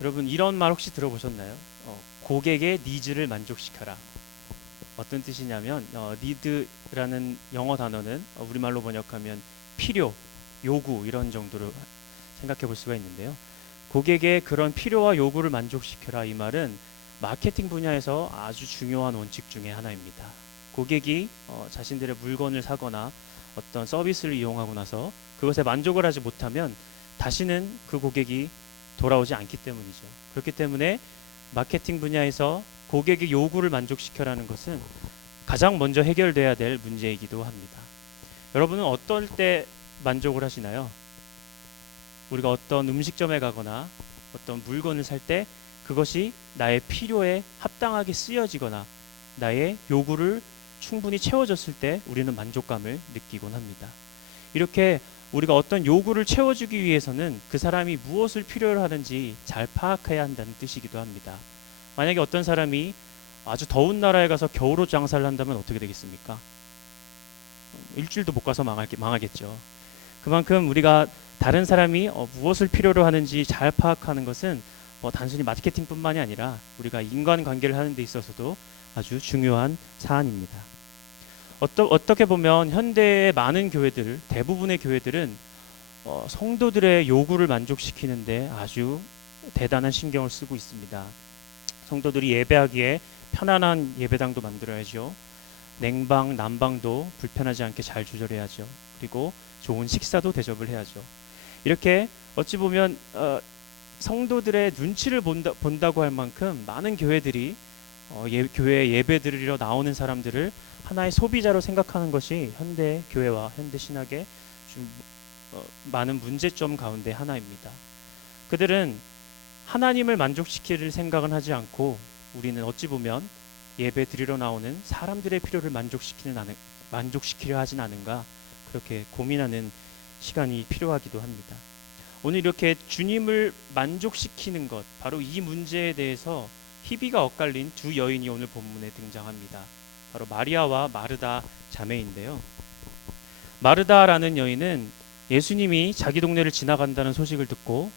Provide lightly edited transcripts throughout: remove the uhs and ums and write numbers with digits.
여러분 이런 말 혹시 들어보셨나요? 고객의 니즈를 만족시켜라. 어떤 뜻이냐면 need라는 영어 단어는 우리말로 번역하면 필요, 요구 이런 정도로 생각해 볼 수가 있는데요. 고객의 그런 필요와 요구를 만족시켜라 이 말은 마케팅 분야에서 아주 중요한 원칙 중에 하나입니다. 고객이 자신들의 물건을 사거나 어떤 서비스를 이용하고 나서 그것에 만족을 하지 못하면 다시는 그 고객이 돌아오지 않기 때문이죠. 그렇기 때문에 마케팅 분야에서 고객의 요구를 만족시켜라는 것은 가장 먼저 해결돼야 될 문제이기도 합니다. 여러분은 어떨 때 만족을 하시나요? 우리가 어떤 음식점에 가거나 어떤 물건을 살 때 그것이 나의 필요에 합당하게 쓰여지거나 나의 요구를 충분히 채워졌을 때 우리는 만족감을 느끼곤 합니다. 이렇게 우리가 어떤 요구를 채워주기 위해서는 그 사람이 무엇을 필요로 하는지 잘 파악해야 한다는 뜻이기도 합니다. 만약에 어떤 사람이 아주 더운 나라에 가서 겨울옷 장사를 한다면 어떻게 되겠습니까? 일주일도 못 가서 망하겠죠. 그만큼 우리가 다른 사람이 무엇을 필요로 하는지 잘 파악하는 것은 단순히 마케팅뿐만이 아니라 우리가 인간관계를 하는 데 있어서도 아주 중요한 사안입니다. 어떻게 보면 현대의 많은 교회들, 대부분의 교회들은 성도들의 요구를 만족시키는데 아주 대단한 신경을 쓰고 있습니다. 성도들이 예배하기에 편안한 예배당도 만들어야죠. 냉방, 난방도 불편하지 않게 잘 조절해야죠. 그리고 좋은 식사도 대접을 해야죠. 이렇게 어찌 보면 성도들의 눈치를 본다고 할 만큼 많은 교회들이 교회에 예배 드리러 나오는 사람들을 하나의 소비자로 생각하는 것이 현대 교회와 현대 신학의 좀 많은 문제점 가운데 하나입니다. 그들은 하나님을 만족시킬 생각은 하지 않고 우리는 어찌 보면 예배 드리러 나오는 사람들의 필요를 만족시키려 하진 않은가 그렇게 고민하는 시간이 필요하기도 합니다. 오늘 이렇게 주님을 만족시키는 것 바로 이 문제에 대해서 희비가 엇갈린 두 여인이 오늘 본문에 등장합니다. 바로 마리아와 마르다 자매인데요. 마르다라는 여인은 예수님이 자기 동네를 지나간다는 소식을 듣고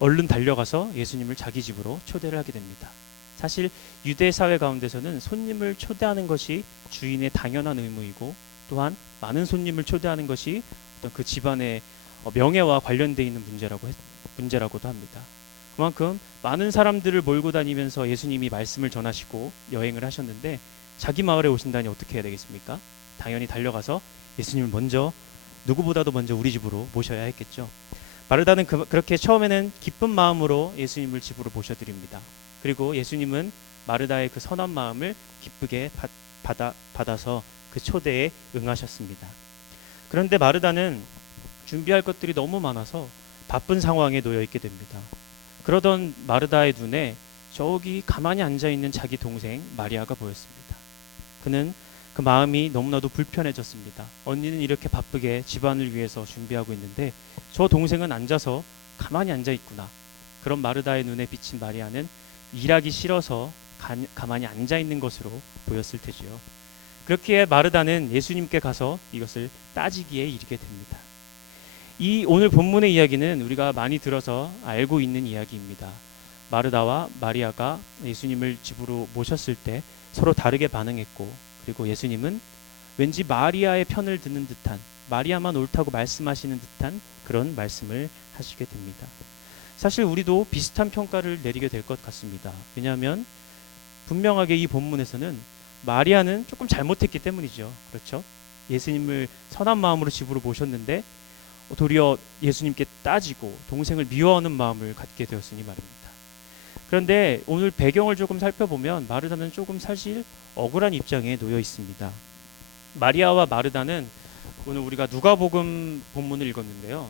얼른 달려가서 예수님을 자기 집으로 초대를 하게 됩니다. 사실 유대 사회 가운데서는 손님을 초대하는 것이 주인의 당연한 의무이고 또한 많은 손님을 초대하는 것이 어떤 그 집안의 명예와 관련되어 있는 문제라고도 합니다. 그만큼 많은 사람들을 몰고 다니면서 예수님이 말씀을 전하시고 여행을 하셨는데 자기 마을에 오신다니 어떻게 해야 되겠습니까? 당연히 달려가서 예수님을 누구보다도 먼저 우리 집으로 모셔야 했겠죠. 마르다는 그렇게 처음에는 기쁜 마음으로 예수님을 집으로 모셔드립니다. 그리고 예수님은 마르다의 그 선한 마음을 기쁘게 받아서 그 초대에 응하셨습니다. 그런데 마르다는 준비할 것들이 너무 많아서 바쁜 상황에 놓여 있게 됩니다. 그러던 마르다의 눈에 저기 가만히 앉아 있는 자기 동생 마리아가 보였습니다. 그는 그 마음이 너무나도 불편해졌습니다. 언니는 이렇게 바쁘게 집안을 위해서 준비하고 있는데 저 동생은 앉아서 가만히 앉아 있구나. 그런 마르다의 눈에 비친 마리아는 일하기 싫어서 가만히 앉아 있는 것으로 보였을 테지요. 그렇기에 마르다는 예수님께 가서 이것을 따지기에 이르게 됩니다. 이 오늘 본문의 이야기는 우리가 많이 들어서 알고 있는 이야기입니다. 마르다와 마리아가 예수님을 집으로 모셨을 때 서로 다르게 반응했고 그리고 예수님은 왠지 마리아의 편을 듣는 듯한 마리아만 옳다고 말씀하시는 듯한 그런 말씀을 하시게 됩니다. 사실 우리도 비슷한 평가를 내리게 될 것 같습니다. 왜냐하면 분명하게 이 본문에서는 마리아는 조금 잘못했기 때문이죠. 그렇죠? 예수님을 선한 마음으로 집으로 모셨는데 도리어 예수님께 따지고 동생을 미워하는 마음을 갖게 되었으니 말입니다. 그런데 오늘 배경을 조금 살펴보면 마르다는 조금 사실 억울한 입장에 놓여 있습니다. 마리아와 마르다는 오늘 우리가 누가복음 본문을 읽었는데요.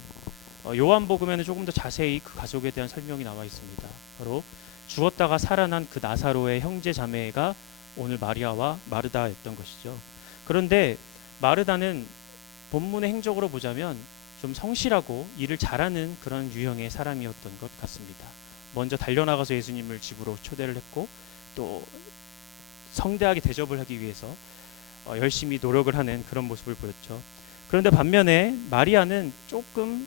요한복음에는 조금 더 자세히 그 가족에 대한 설명이 나와 있습니다. 바로 죽었다가 살아난 그 나사로의 형제 자매가 오늘 마리아와 마르다였던 것이죠. 그런데 마르다는 본문의 행적으로 보자면 좀 성실하고 일을 잘하는 그런 유형의 사람이었던 것 같습니다. 먼저 달려나가서 예수님을 집으로 초대를 했고 또 성대하게 대접을 하기 위해서 열심히 노력을 하는 그런 모습을 보였죠. 그런데 반면에 마리아는 조금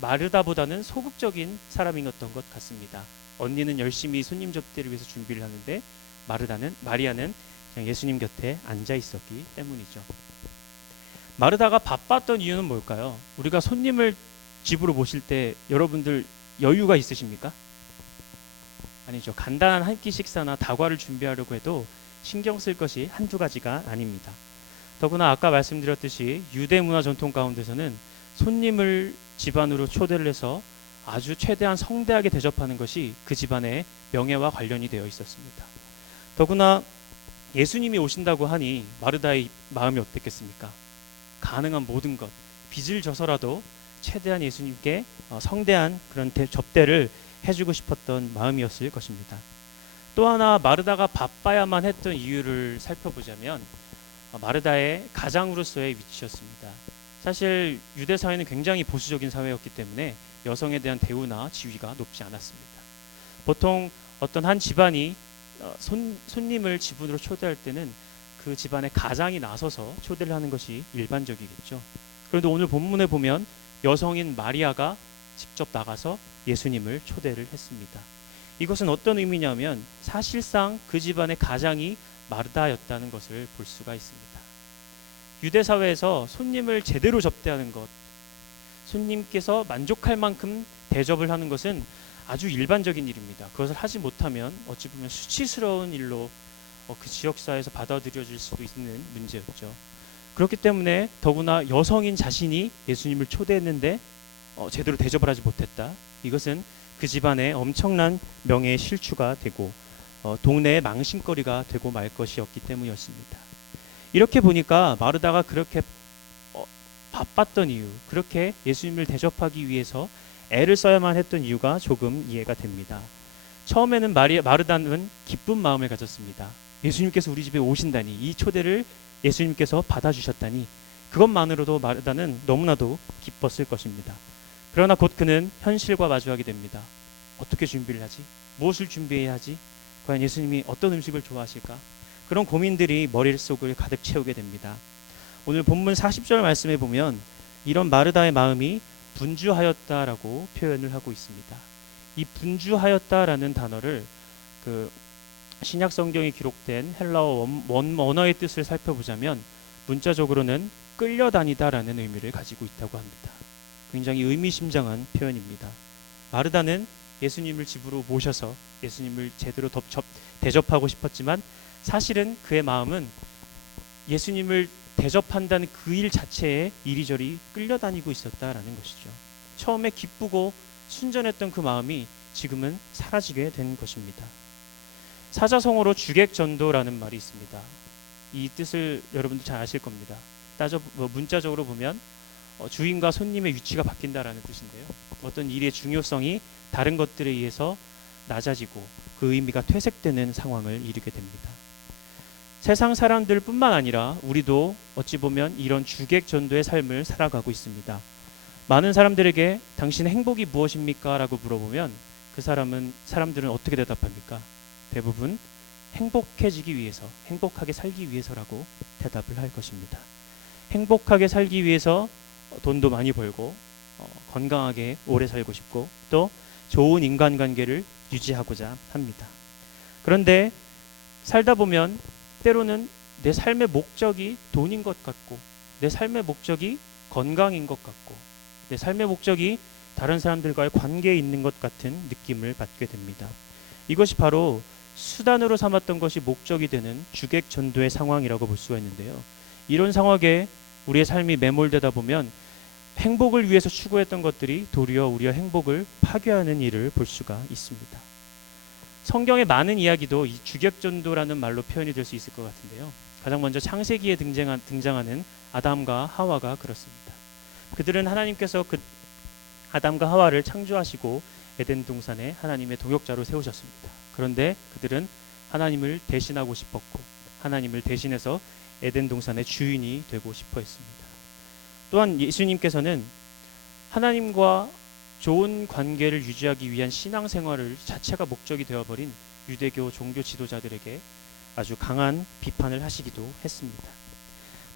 마르다보다는 소극적인 사람이었던 것 같습니다. 언니는 열심히 손님 접대를 위해서 준비를 하는데 마리아는 그냥 예수님 곁에 앉아 있었기 때문이죠. 마르다가 바빴던 이유는 뭘까요? 우리가 손님을 집으로 모실 때 여러분들 여유가 있으십니까? 아니죠. 간단한 한 끼 식사나 다과를 준비하려고 해도 신경 쓸 것이 한두 가지가 아닙니다. 더구나 아까 말씀드렸듯이 유대 문화 전통 가운데서는 손님을 집안으로 초대를 해서 아주 최대한 성대하게 대접하는 것이 그 집안의 명예와 관련이 되어 있었습니다. 더구나 예수님이 오신다고 하니 마르다의 마음이 어땠겠습니까? 가능한 모든 것, 빚을 져서라도 최대한 예수님께 성대한 그런 접대를 해주고 싶었던 마음이었을 것입니다. 또 하나 마르다가 바빠야만 했던 이유를 살펴보자면 마르다의 가장으로서의 위치였습니다. 사실 유대 사회는 굉장히 보수적인 사회였기 때문에 여성에 대한 대우나 지위가 높지 않았습니다. 보통 어떤 한 집안이 손님을 집으로 초대할 때는 그 집안의 가장이 나서서 초대를 하는 것이 일반적이겠죠. 그런데 오늘 본문에 보면 여성인 마리아가 직접 나가서 예수님을 초대를 했습니다. 이것은 어떤 의미냐면 사실상 그 집안의 가장이 마르다였다는 것을 볼 수가 있습니다. 유대 사회에서 손님을 제대로 접대하는 것, 손님께서 만족할 만큼 대접을 하는 것은 아주 일반적인 일입니다. 그것을 하지 못하면 어찌 보면 수치스러운 일로 그 지역사회에서 받아들여질 수도 있는 문제였죠. 그렇기 때문에 더구나 여성인 자신이 예수님을 초대했는데 제대로 대접을 하지 못했다. 이것은 그 집안의 엄청난 명예의 실추가 되고 동네의 망신거리가 되고 말 것이었기 때문이었습니다. 이렇게 보니까 마르다가 그렇게 바빴던 이유, 그렇게 예수님을 대접하기 위해서 애를 써야만 했던 이유가 조금 이해가 됩니다. 처음에는 마르다는 기쁜 마음을 가졌습니다. 예수님께서 우리 집에 오신다니, 이 초대를 예수님께서 받아주셨다니, 그것만으로도 마르다는 너무나도 기뻤을 것입니다. 그러나 곧 그는 현실과 마주하게 됩니다. 어떻게 준비를 하지? 무엇을 준비해야 하지? 과연 예수님이 어떤 음식을 좋아하실까? 그런 고민들이 머릿속을 가득 채우게 됩니다. 오늘 본문 40절 말씀에 보면 이런 마르다의 마음이 분주하였다라고 표현을 하고 있습니다. 이 분주하였다라는 단어를 그 신약 성경에 기록된 헬라어 원어의 뜻을 살펴보자면 문자적으로는 끌려다니다라는 의미를 가지고 있다고 합니다. 굉장히 의미심장한 표현입니다. 마르다는 예수님을 집으로 모셔서 예수님을 제대로 대접하고 싶었지만 사실은 그의 마음은 예수님을 대접한다는 그 일 자체에 이리저리 끌려다니고 있었다라는 것이죠. 처음에 기쁘고 순전했던 그 마음이 지금은 사라지게 된 것입니다. 사자성어로 주객전도라는 말이 있습니다. 이 뜻을 여러분들 잘 아실 겁니다. 문자적으로 보면 주인과 손님의 위치가 바뀐다라는 뜻인데요. 어떤 일의 중요성이 다른 것들에 의해서 낮아지고 그 의미가 퇴색되는 상황을 이루게 됩니다. 세상 사람들뿐만 아니라 우리도 어찌 보면 이런 주객전도의 삶을 살아가고 있습니다. 많은 사람들에게 당신의 행복이 무엇입니까? 라고 물어보면 사람들은 어떻게 대답합니까? 대부분 행복해지기 위해서, 행복하게 살기 위해서라고 대답을 할 것입니다. 행복하게 살기 위해서 돈도 많이 벌고 건강하게 오래 살고 싶고 또 좋은 인간관계를 유지하고자 합니다. 그런데 살다 보면 때로는 내 삶의 목적이 돈인 것 같고 내 삶의 목적이 건강인 것 같고 내 삶의 목적이 다른 사람들과의 관계에 있는 것 같은 느낌을 받게 됩니다. 이것이 바로 수단으로 삼았던 것이 목적이 되는 주객전도의 상황이라고 볼 수가 있는데요. 이런 상황에 우리의 삶이 매몰되다 보면 행복을 위해서 추구했던 것들이 도리어 우리의 행복을 파괴하는 일을 볼 수가 있습니다. 성경의 많은 이야기도 이 주객전도라는 말로 표현이 될 수 있을 것 같은데요. 가장 먼저 창세기에 등장하는 아담과 하와가 그렇습니다. 그들은 하나님께서 아담과 하와를 창조하시고 에덴 동산에 하나님의 동역자로 세우셨습니다. 그런데 그들은 하나님을 대신하고 싶었고 하나님을 대신해서 에덴 동산의 주인이 되고 싶어 했습니다. 또한 예수님께서는 하나님과 좋은 관계를 유지하기 위한 신앙생활을 자체가 목적이 되어버린 유대교 종교 지도자들에게 아주 강한 비판을 하시기도 했습니다.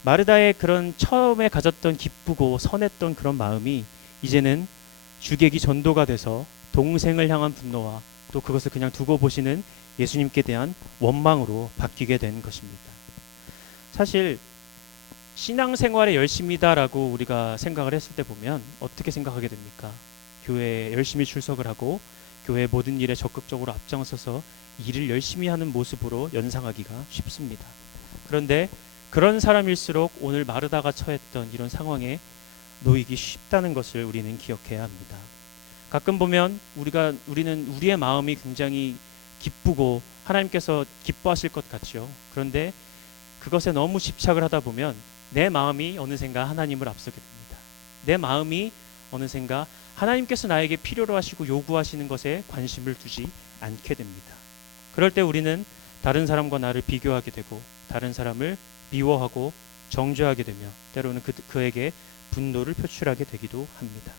마르다의 그런 처음에 가졌던 기쁘고 선했던 그런 마음이 이제는 주객이 전도가 돼서 동생을 향한 분노와 또 그것을 그냥 두고 보시는 예수님께 대한 원망으로 바뀌게 된 것입니다. 사실 신앙생활에 열심이다라고 우리가 생각을 했을 때 보면 어떻게 생각하게 됩니까? 교회에 열심히 출석을 하고 교회 모든 일에 적극적으로 앞장서서 일을 열심히 하는 모습으로 연상하기가 쉽습니다. 그런데 그런 사람일수록 오늘 마르다가 처했던 이런 상황에 놓이기 쉽다는 것을 우리는 기억해야 합니다. 가끔 보면 우리는 우리의 마음이 굉장히 기쁘고 하나님께서 기뻐하실 것 같죠. 그런데 그것에 너무 집착을 하다 보면 내 마음이 어느샌가 하나님을 앞서게 됩니다. 내 마음이 어느샌가 하나님께서 나에게 필요로 하시고 요구하시는 것에 관심을 두지 않게 됩니다. 그럴 때 우리는 다른 사람과 나를 비교하게 되고 다른 사람을 미워하고 정죄하게 되며 때로는 그에게 분노를 표출하게 되기도 합니다.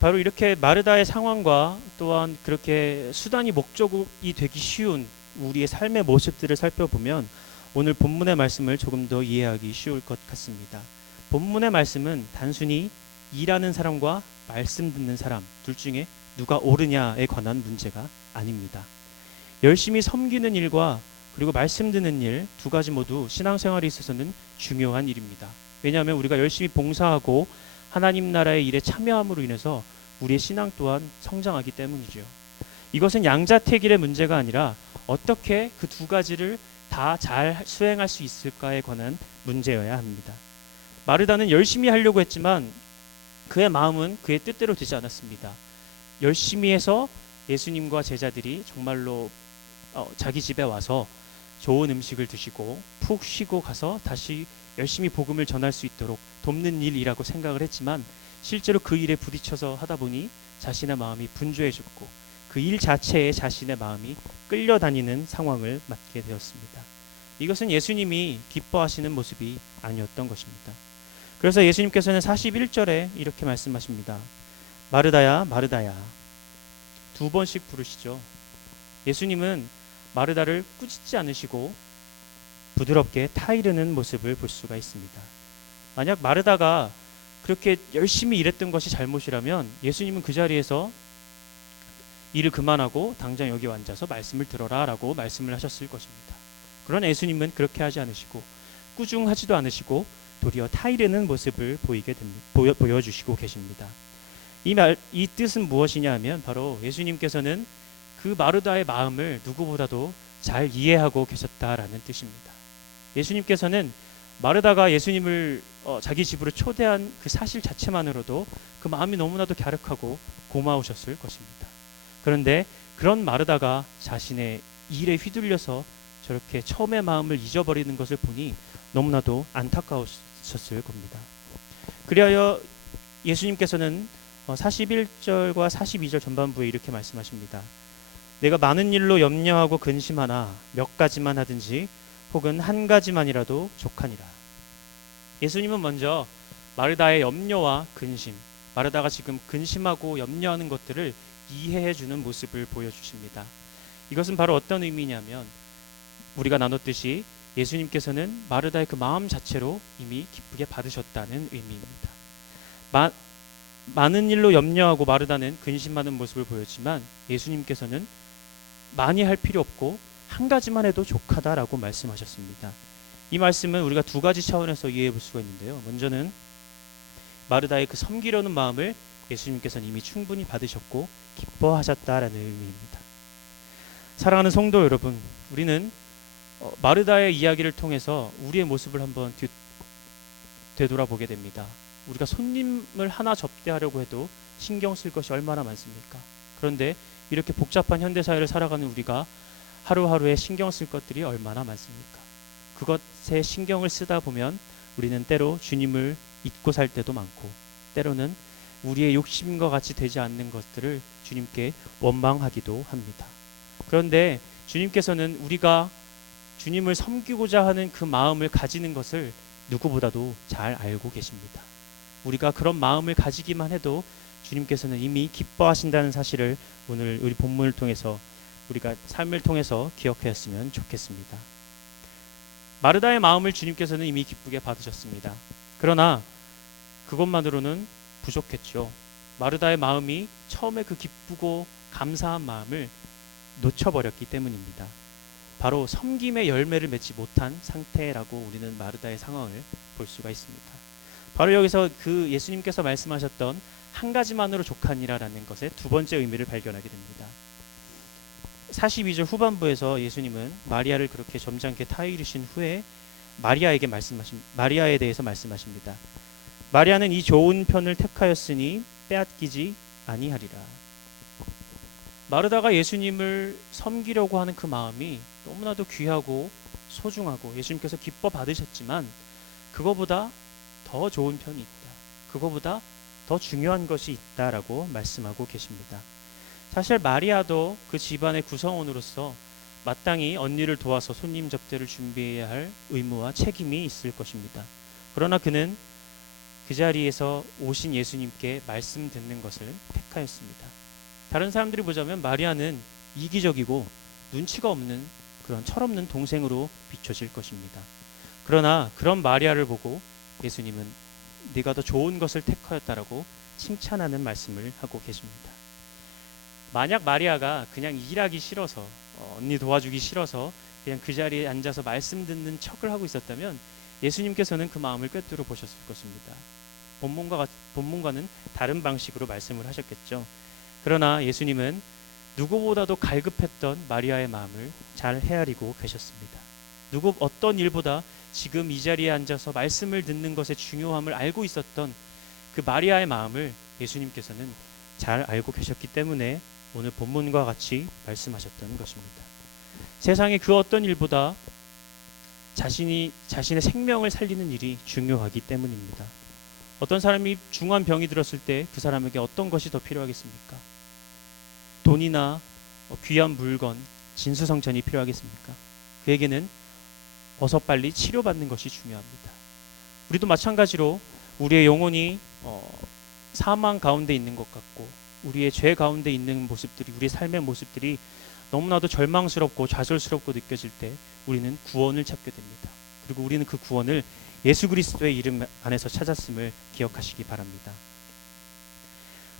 바로 이렇게 마르다의 상황과 또한 그렇게 수단이 목적이 되기 쉬운 우리의 삶의 모습들을 살펴보면 오늘 본문의 말씀을 조금 더 이해하기 쉬울 것 같습니다. 본문의 말씀은 단순히 일하는 사람과 말씀 듣는 사람 둘 중에 누가 옳으냐에 관한 문제가 아닙니다. 열심히 섬기는 일과 그리고 말씀 듣는 일 두 가지 모두 신앙생활에 있어서는 중요한 일입니다. 왜냐하면 우리가 열심히 봉사하고 하나님 나라의 일에 참여함으로 인해서 우리의 신앙 또한 성장하기 때문이죠. 이것은 양자택일의 문제가 아니라 어떻게 그 두 가지를 다 잘 수행할 수 있을까에 관한 문제여야 합니다. 마르다는 열심히 하려고 했지만 그의 마음은 그의 뜻대로 되지 않았습니다. 열심히 해서 예수님과 제자들이 정말로 자기 집에 와서 좋은 음식을 드시고 푹 쉬고 가서 다시 열심히 복음을 전할 수 있도록 돕는 일이라고 생각을 했지만 실제로 그 일에 부딪혀서 하다 보니 자신의 마음이 분주해졌고 그 일 자체에 자신의 마음이 끌려다니는 상황을 맞게 되었습니다. 이것은 예수님이 기뻐하시는 모습이 아니었던 것입니다. 그래서 예수님께서는 41절에 이렇게 말씀하십니다. 마르다야 마르다야. 두 번씩 부르시죠. 예수님은 마르다를 꾸짖지 않으시고 부드럽게 타이르는 모습을 볼 수가 있습니다. 만약 마르다가 그렇게 열심히 일했던 것이 잘못이라면 예수님은 그 자리에서 일을 그만하고 당장 여기 앉아서 말씀을 들어라 라고 말씀을 하셨을 것입니다. 그러나 예수님은 그렇게 하지 않으시고 꾸중하지도 않으시고 도리어 타이르는 모습을 보여주시고 계십니다. 이 뜻은 무엇이냐 하면 바로 예수님께서는 그 마르다의 마음을 누구보다도 잘 이해하고 계셨다라는 뜻입니다. 예수님께서는 마르다가 예수님을 자기 집으로 초대한 그 사실 자체만으로도 그 마음이 너무나도 갸륵하고 고마우셨을 것입니다. 그런데 그런 마르다가 자신의 일에 휘둘려서 저렇게 처음의 마음을 잊어버리는 것을 보니 너무나도 안타까우셨을 겁니다. 그리하여 예수님께서는 41절과 42절 전반부에 이렇게 말씀하십니다. 내가 많은 일로 염려하고 근심하나 몇 가지만 하든지 혹은 한 가지만이라도 족하니라. 예수님은 먼저 마르다의 염려와 근심, 마르다가 지금 근심하고 염려하는 것들을 이해해 주는 모습을 보여주십니다. 이것은 바로 어떤 의미냐면 우리가 나눴듯이 예수님께서는 마르다의 그 마음 자체로 이미 기쁘게 받으셨다는 의미입니다. 많은 일로 염려하고 마르다는 근심하는 모습을 보였지만 예수님께서는 많이 할 필요 없고 한 가지만 해도 족하다라고 말씀하셨습니다. 이 말씀은 우리가 두 가지 차원에서 이해해 볼 수가 있는데요. 먼저는 마르다의 그 섬기려는 마음을 예수님께서는 이미 충분히 받으셨고 기뻐하셨다라는 의미입니다. 사랑하는 성도 여러분, 우리는 마르다의 이야기를 통해서 우리의 모습을 한번 되돌아보게 됩니다. 우리가 손님을 하나 접대하려고 해도 신경 쓸 것이 얼마나 많습니까? 그런데 이렇게 복잡한 현대사회를 살아가는 우리가 하루하루에 신경 쓸 것들이 얼마나 많습니까? 그것에 신경을 쓰다 보면 우리는 때로 주님을 잊고 살 때도 많고 때로는 우리의 욕심과 같이 되지 않는 것들을 주님께 원망하기도 합니다. 그런데 주님께서는 우리가 주님을 섬기고자 하는 그 마음을 가지는 것을 누구보다도 잘 알고 계십니다. 우리가 그런 마음을 가지기만 해도 주님께서는 이미 기뻐하신다는 사실을 오늘 우리 본문을 통해서 우리가 삶을 통해서 기억하였으면 좋겠습니다. 마르다의 마음을 주님께서는 이미 기쁘게 받으셨습니다. 그러나 그것만으로는 부족했죠. 마르다의 마음이 처음에 그 기쁘고 감사한 마음을 놓쳐버렸기 때문입니다. 바로 섬김의 열매를 맺지 못한 상태라고 우리는 마르다의 상황을 볼 수가 있습니다. 바로 여기서 그 예수님께서 말씀하셨던 한 가지만으로 족하니라라는 것의 두 번째 의미를 발견하게 됩니다. 42절 후반부에서 예수님은 마리아를 그렇게 점잖게 타이르신 후에 마리아에 대해서 말씀하십니다. 마리아는 이 좋은 편을 택하였으니 빼앗기지 아니하리라. 마르다가 예수님을 섬기려고 하는 그 마음이 너무나도 귀하고 소중하고 예수님께서 기뻐 받으셨지만 그거보다 더 좋은 편이 있다. 그거보다 더 중요한 것이 있다라고 말씀하고 계십니다. 사실 마리아도 그 집안의 구성원으로서 마땅히 언니를 도와서 손님 접대를 준비해야 할 의무와 책임이 있을 것입니다. 그러나 그는 그 자리에서 오신 예수님께 말씀 듣는 것을 택하였습니다. 다른 사람들이 보자면 마리아는 이기적이고 눈치가 없는 그런 철없는 동생으로 비춰질 것입니다. 그러나 그런 마리아를 보고 예수님은 네가 더 좋은 것을 택하였다라고 칭찬하는 말씀을 하고 계십니다. 만약 마리아가 그냥 일하기 싫어서 언니 도와주기 싫어서 그냥 그 자리에 앉아서 말씀 듣는 척을 하고 있었다면 예수님께서는 그 마음을 꿰뚫어 보셨을 것입니다. 본문과는 다른 방식으로 말씀을 하셨겠죠. 그러나 예수님은 누구보다도 갈급했던 마리아의 마음을 잘 헤아리고 계셨습니다. 어떤 일보다 지금 이 자리에 앉아서 말씀을 듣는 것의 중요함을 알고 있었던 그 마리아의 마음을 예수님께서는 잘 알고 계셨기 때문에 오늘 본문과 같이 말씀하셨던 것입니다. 세상의 그 어떤 일보다 자신의 생명을 살리는 일이 중요하기 때문입니다. 어떤 사람이 중한 병이 들었을 때 그 사람에게 어떤 것이 더 필요하겠습니까? 돈이나 귀한 물건, 진수성찬이 필요하겠습니까? 그에게는 어서 빨리 치료받는 것이 중요합니다. 우리도 마찬가지로 우리의 영혼이 사망 가운데 있는 것 같고 우리의 죄 가운데 있는 모습들이, 우리의 삶의 모습들이 너무나도 절망스럽고 좌절스럽고 느껴질 때 우리는 구원을 찾게 됩니다. 그리고 우리는 그 구원을 예수 그리스도의 이름 안에서 찾았음을 기억하시기 바랍니다.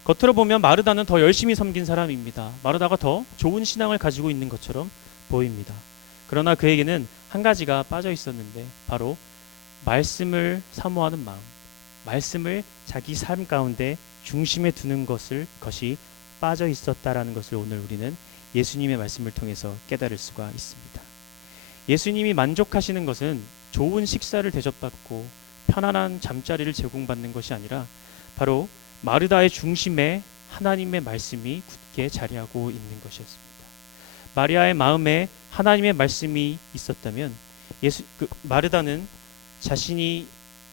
겉으로 보면 마르다는 더 열심히 섬긴 사람입니다. 마르다가 더 좋은 신앙을 가지고 있는 것처럼 보입니다. 그러나 그에게는 한 가지가 빠져 있었는데 바로 말씀을 사모하는 마음, 말씀을 자기 삶 가운데 중심에 두는 것이 빠져 있었다라는 것을 오늘 우리는 예수님의 말씀을 통해서 깨달을 수가 있습니다. 예수님이 만족하시는 것은 좋은 식사를 대접받고 편안한 잠자리를 제공받는 것이 아니라 바로 마르다의 중심에 하나님의 말씀이 굳게 자리하고 있는 것이었습니다. 마리아의 마음에 하나님의 말씀이 있었다면 마르다는 자신이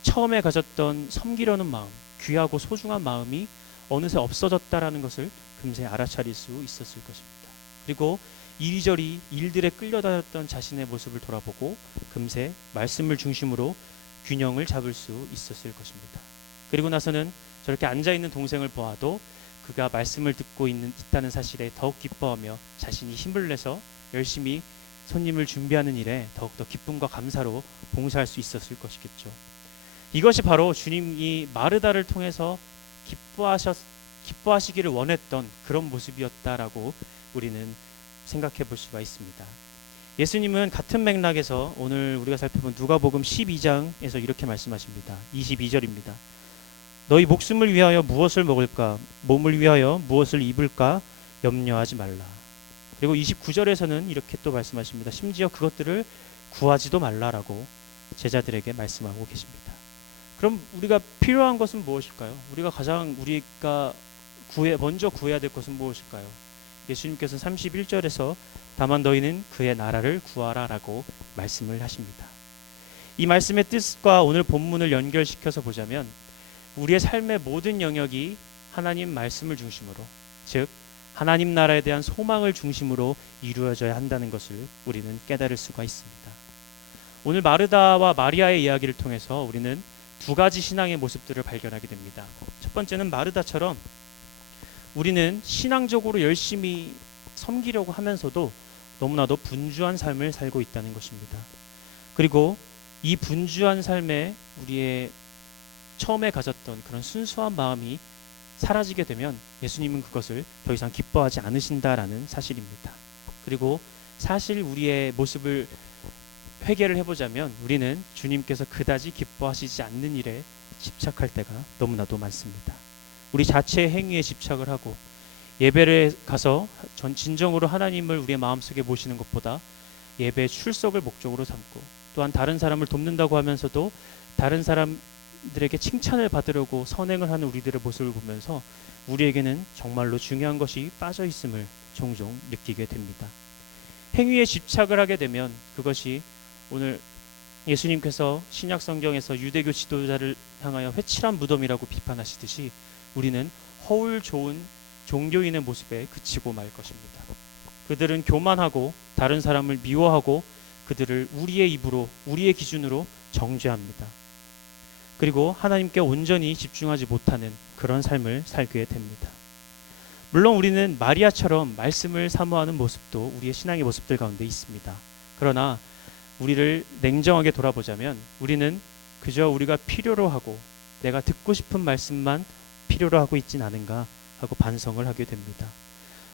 처음에 가졌던 섬기려는 마음, 귀하고 소중한 마음이 어느새 없어졌다라는 것을 금세 알아차릴 수 있었을 것입니다. 그리고 이리저리 일들에 끌려다녔던 자신의 모습을 돌아보고 금세 말씀을 중심으로 균형을 잡을 수 있었을 것입니다. 그리고 나서는 저렇게 앉아있는 동생을 보아도 그가 말씀을 듣고 있다는 사실에 더욱 기뻐하며 자신이 힘을 내서 열심히 손님을 준비하는 일에 더욱더 기쁨과 감사로 봉사할 수 있었을 것이겠죠. 이것이 바로 주님이 마르다를 통해서 기뻐하시기를 원했던 그런 모습이었다라고 우리는 생각해 볼 수가 있습니다. 예수님은 같은 맥락에서 오늘 우리가 살펴본 누가복음 12장에서 이렇게 말씀하십니다. 22절입니다. 너희 목숨을 위하여 무엇을 먹을까? 몸을 위하여 무엇을 입을까? 염려하지 말라. 그리고 29절에서는 이렇게 또 말씀하십니다. 심지어 그것들을 구하지도 말라라고 제자들에게 말씀하고 계십니다. 그럼 우리가 필요한 것은 무엇일까요? 우리가 먼저 구해야 될 것은 무엇일까요? 예수님께서 31절에서 다만 너희는 그의 나라를 구하라라고 말씀을 하십니다. 이 말씀의 뜻과 오늘 본문을 연결시켜서 보자면 우리의 삶의 모든 영역이 하나님 말씀을 중심으로, 즉 하나님 나라에 대한 소망을 중심으로 이루어져야 한다는 것을 우리는 깨달을 수가 있습니다. 오늘 마르다와 마리아의 이야기를 통해서 우리는 두 가지 신앙의 모습들을 발견하게 됩니다. 첫 번째는 마르다처럼 우리는 신앙적으로 열심히 섬기려고 하면서도 너무나도 분주한 삶을 살고 있다는 것입니다. 그리고 이 분주한 삶에 우리의 처음에 가졌던 그런 순수한 마음이 사라지게 되면 예수님은 그것을 더 이상 기뻐하지 않으신다라는 사실입니다. 그리고 사실 우리의 모습을 회개를 해보자면 우리는 주님께서 그다지 기뻐하시지 않는 일에 집착할 때가 너무나도 많습니다. 우리 자체의 행위에 집착을 하고 예배를 가서 진정으로 하나님을 우리의 마음속에 모시는 것보다 예배 출석을 목적으로 삼고, 또한 다른 사람을 돕는다고 하면서도 다른 사람들에게 칭찬을 받으려고 선행을 하는 우리들의 모습을 보면서 우리에게는 정말로 중요한 것이 빠져 있음을 종종 느끼게 됩니다. 행위에 집착을 하게 되면 그것이 오늘 예수님께서 신약 성경에서 유대교 지도자를 향하여 회칠한 무덤이라고 비판하시듯이 우리는 허울 좋은 종교인의 모습에 그치고 말 것입니다. 그들은 교만하고 다른 사람을 미워하고 그들을 우리의 입으로, 우리의 기준으로 정죄합니다. 그리고 하나님께 온전히 집중하지 못하는 그런 삶을 살게 됩니다. 물론 우리는 마리아처럼 말씀을 사모하는 모습도 우리의 신앙의 모습들 가운데 있습니다. 그러나 우리를 냉정하게 돌아보자면 우리는 그저 우리가 필요로 하고 내가 듣고 싶은 말씀만 필요로 하고 있진 않은가 하고 반성을 하게 됩니다.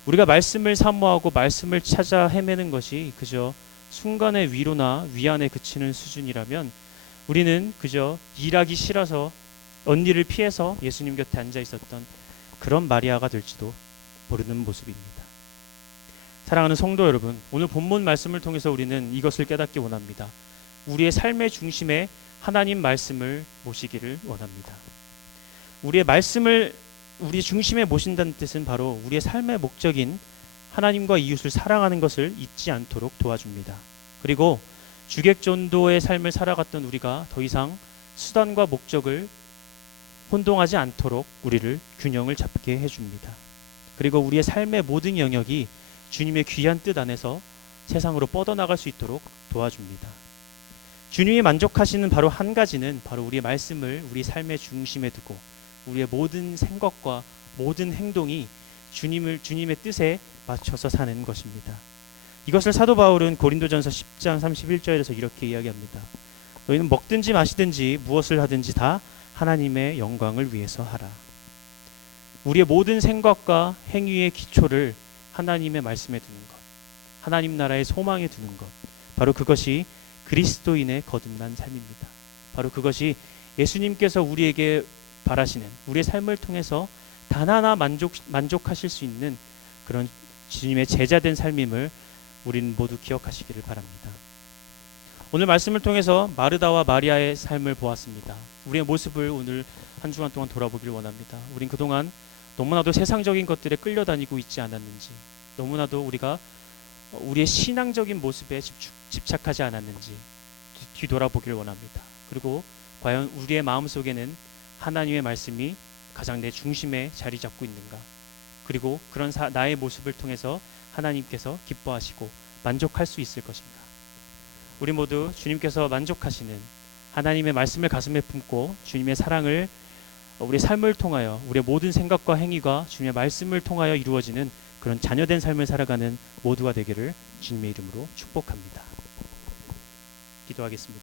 우리가 말씀을 사모하고 말씀을 찾아 헤매는 것이 그저 순간의 위로나 위안에 그치는 수준이라면 우리는 그저 일하기 싫어서 언니를 피해서 예수님 곁에 앉아 있었던 그런 마리아가 될지도 모르는 모습입니다. 사랑하는 성도 여러분, 오늘 본문 말씀을 통해서 우리는 이것을 깨닫기 원합니다. 우리의 삶의 중심에 하나님 말씀을 모시기를 원합니다. 우리의 말씀을 우리 중심에 모신다는 뜻은 바로 우리의 삶의 목적인 하나님과 이웃을 사랑하는 것을 잊지 않도록 도와줍니다. 그리고 주객전도의 삶을 살아갔던 우리가 더 이상 수단과 목적을 혼동하지 않도록 우리를 균형을 잡게 해줍니다. 그리고 우리의 삶의 모든 영역이 주님의 귀한 뜻 안에서 세상으로 뻗어나갈 수 있도록 도와줍니다. 주님이 만족하시는 바로 한 가지는 바로 우리의 말씀을 우리 삶의 중심에 두고 우리의 모든 생각과 모든 행동이 주님의 뜻에 맞춰서 사는 것입니다. 이것을 사도 바울은 고린도전서 10장 31절에서 이렇게 이야기합니다. 너희는 먹든지 마시든지 무엇을 하든지 다 하나님의 영광을 위해서 하라. 우리의 모든 생각과 행위의 기초를 하나님의 말씀에 두는 것, 하나님 나라의 소망에 두는 것, 바로 그것이 그리스도인의 거듭난 삶입니다. 바로 그것이 예수님께서 우리에게 바라시는 우리의 삶을 통해서 단 하나 만족하실 수 있는 그런 주님의 제자된 삶임을 우리는 모두 기억하시기를 바랍니다. 오늘 말씀을 통해서 마르다와 마리아의 삶을 보았습니다. 우리의 모습을 오늘 한 주간 동안 돌아보기를 원합니다. 우린 그동안 너무나도 세상적인 것들에 끌려다니고 있지 않았는지, 너무나도 우리가 우리의 신앙적인 모습에 집착하지 않았는지 뒤돌아보기를 원합니다. 그리고 과연 우리의 마음속에는 하나님의 말씀이 가장 내 중심에 자리 잡고 있는가, 그리고 그런 나의 모습을 통해서 하나님께서 기뻐하시고 만족할 수 있을 것인가. 우리 모두 주님께서 만족하시는 하나님의 말씀을 가슴에 품고 주님의 사랑을 우리의 삶을 통하여 우리의 모든 생각과 행위가 주님의 말씀을 통하여 이루어지는 그런 자녀된 삶을 살아가는 모두가 되기를 주님의 이름으로 축복합니다. 기도하겠습니다.